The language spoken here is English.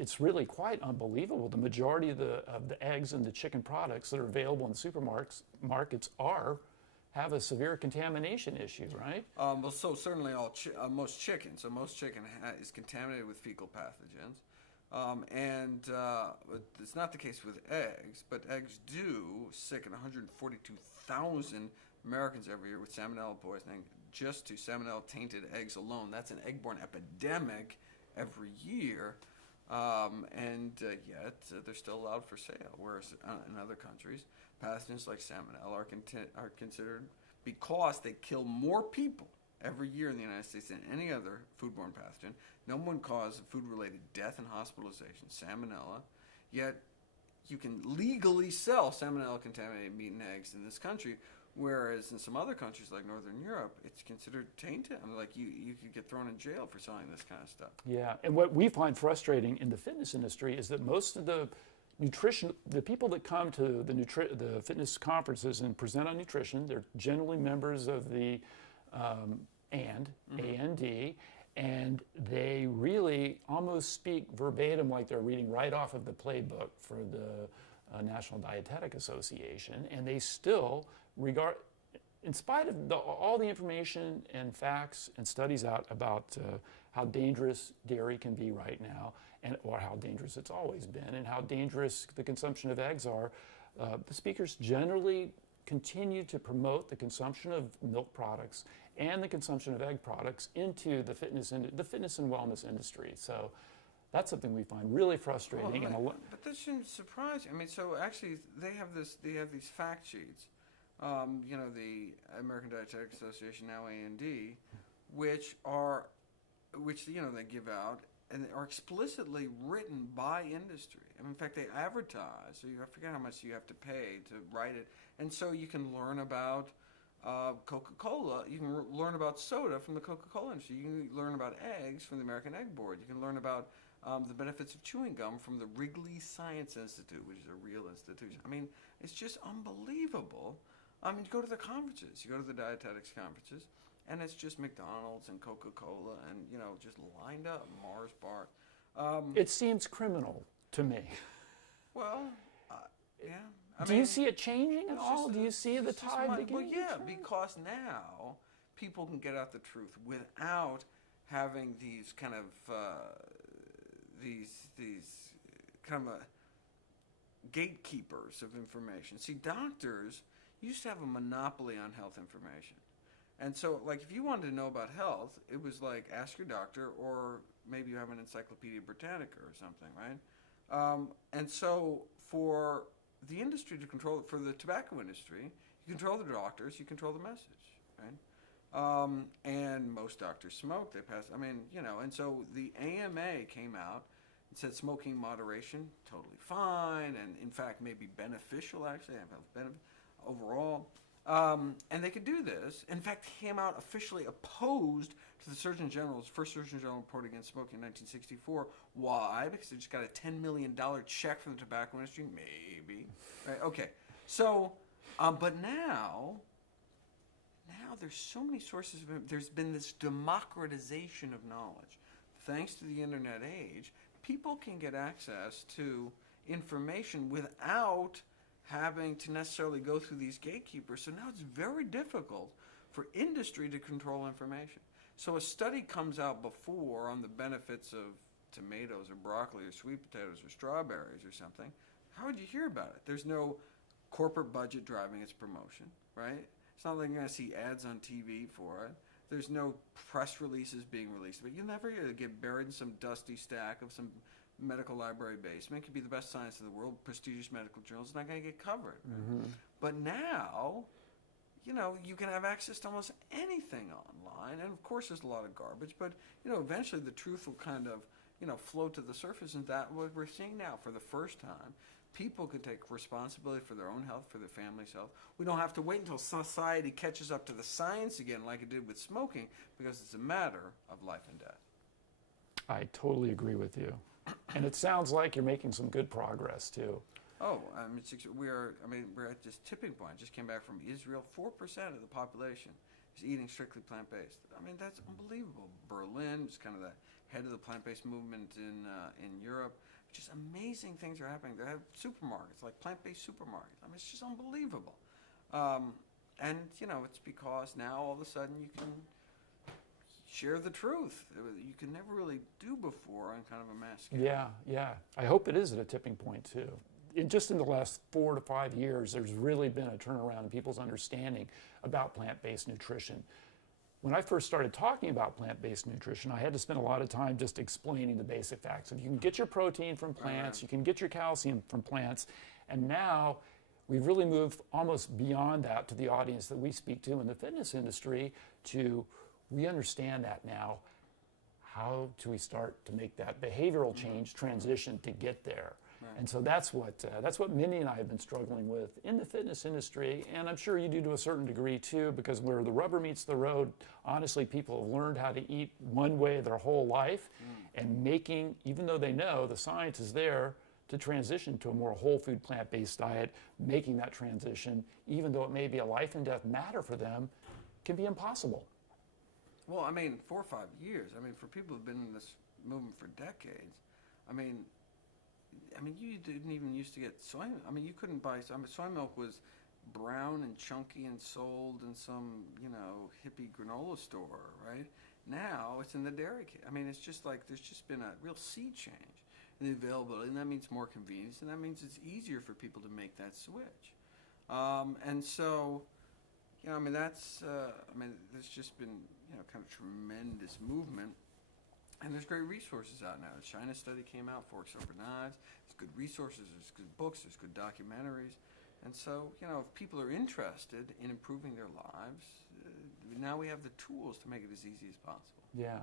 it's really quite unbelievable. The majority of the eggs and the chicken products that are available in supermarkets have a severe contamination issue, right? Well, so certainly most chicken. So most chicken is contaminated with fecal pathogens. It's not the case with eggs, but eggs do sicken 142,000 Americans every year with salmonella poisoning, just to salmonella-tainted eggs alone. That's an egg-borne epidemic every year, yet they're still allowed for sale, whereas in other countries, pathogens like salmonella are considered, because they kill more people every year in the United States than any other foodborne pathogen. Number one cause of food-related death and hospitalization, salmonella, yet you can legally sell salmonella-contaminated meat and eggs in this country, whereas in some other countries like Northern Europe, it's considered tainted. I mean, like you could get thrown in jail for selling this kind of stuff. Yeah, and what we find frustrating in the fitness industry is that most of the people that come to the fitness conferences and present on nutrition, they're generally members of the A&D, and they really almost speak verbatim like they're reading right off of the playbook for the National Dietetic Association, and they still regard, in spite of all the information and facts and studies out about how dangerous dairy can be right now, or how dangerous it's always been, and how dangerous the consumption of eggs are, the speakers generally continue to promote the consumption of milk products and the consumption of egg products into the fitness and wellness industry. So that's something we find really frustrating. But that shouldn't surprise you. I mean, so actually they have these fact sheets. The American Dietetic Association, now A&D, which they give out and are explicitly written by industry. I mean, in fact, they advertise, so I forget how much you have to pay to write it. And so you can learn about Coca-Cola. You can learn about soda from the Coca-Cola industry. You can learn about eggs from the American Egg Board. You can learn about the benefits of chewing gum from the Wrigley Science Institute, which is a real institution. I mean, it's just unbelievable. I mean, you go to the conferences, you go to the dietetics conferences, and it's just McDonald's and Coca-Cola and, just lined up, Mars bar. It seems criminal to me. Well, yeah. Do you see it changing at all? Do you see the tide beginning? Well, yeah, because now people can get out the truth without having these kind of gatekeepers of information. See, doctors used to have a monopoly on health information. And so, like, if you wanted to know about health, it was like, ask your doctor, or maybe you have an Encyclopedia Britannica or something, right? And so, for the industry to control, for the tobacco industry, you control the doctors, you control the message, right? And most doctors smoke, they pass, and so the AMA came out and said smoking moderation, totally fine, and in fact may be beneficial, actually, have health benefit overall. And they could do this. In fact, came out officially opposed to the first Surgeon General report against smoking in 1964. Why? Because they just got a $10 million check from the tobacco industry? Maybe. Right? Okay. So, but now there's so many sources of, there's been this democratization of knowledge. Thanks to the internet age, people can get access to information without having to necessarily go through these gatekeepers. So now it's very difficult for industry to control information. So a study comes out before on the benefits of tomatoes or broccoli or sweet potatoes or strawberries or something. How would you hear about it? There's no corporate budget driving its promotion, right? It's not like you're going to see ads on TV for it. There's no press releases being released. But you'll never get buried in some dusty stack of some medical library basement. It could be the best science in the world, prestigious medical journals. It's not going to get covered. Right? But now, you can have access to almost anything online. And of course, there's a lot of garbage. But, eventually the truth will kind of, float to the surface. And that's what we're seeing now for the first time. People can take responsibility for their own health, for their family's health. We don't have to wait until society catches up to the science again like it did with smoking, because it's a matter of life and death. I totally agree with you. And it sounds like you're making some good progress, too. Oh, we're at this tipping point. Just came back from Israel. 4% of the population is eating strictly plant-based. That's unbelievable. Berlin is kind of the head of the plant-based movement in Europe. Just amazing things are happening. They have supermarkets, like plant-based supermarkets. I mean, it's just unbelievable. And, you know, it's because now all of a sudden you can share the truth. You can never really do before on kind of a mass scale. Yeah, yeah. I hope it is at a tipping point too. Just in the last 4 to 5 years, there's really been a turnaround in people's understanding about plant-based nutrition. When I first started talking about plant-based nutrition, I had to spend a lot of time just explaining the basic facts. You can get your protein from plants, you can get your calcium from plants, and now we've really moved almost beyond that to the audience that we speak to in the fitness industry to, we understand that now. How do we start to make that behavioral change transition to get there? Right. And so that's what Mindy and I have been struggling with in the fitness industry, and I'm sure you do to a certain degree too, because where the rubber meets the road, honestly, people have learned how to eat one way their whole life, and making, even though they know the science is there to transition to a more whole food plant-based diet, making that transition, even though it may be a life and death matter for them, can be impossible. Well, I mean, 4 or 5 years. I mean, for people who've been in this movement for decades, I mean, you didn't even used to get soy. I mean, you couldn't buy. I mean, soy milk was brown and chunky and sold in some, you know, hippie granola store, right? Now it's in the dairy. I mean, it's just like there's just been a real sea change in the availability, and that means more convenience, and that means it's easier for people to make that switch. And so, you know, I mean, that's. I mean, there's just been, you know, kind of tremendous movement. And there's great resources out now. The China study came out, Forks Over Knives. There's good resources, there's good books, there's good documentaries. And so, you know, if people are interested in improving their lives, now we have the tools to make it as easy as possible. Yeah.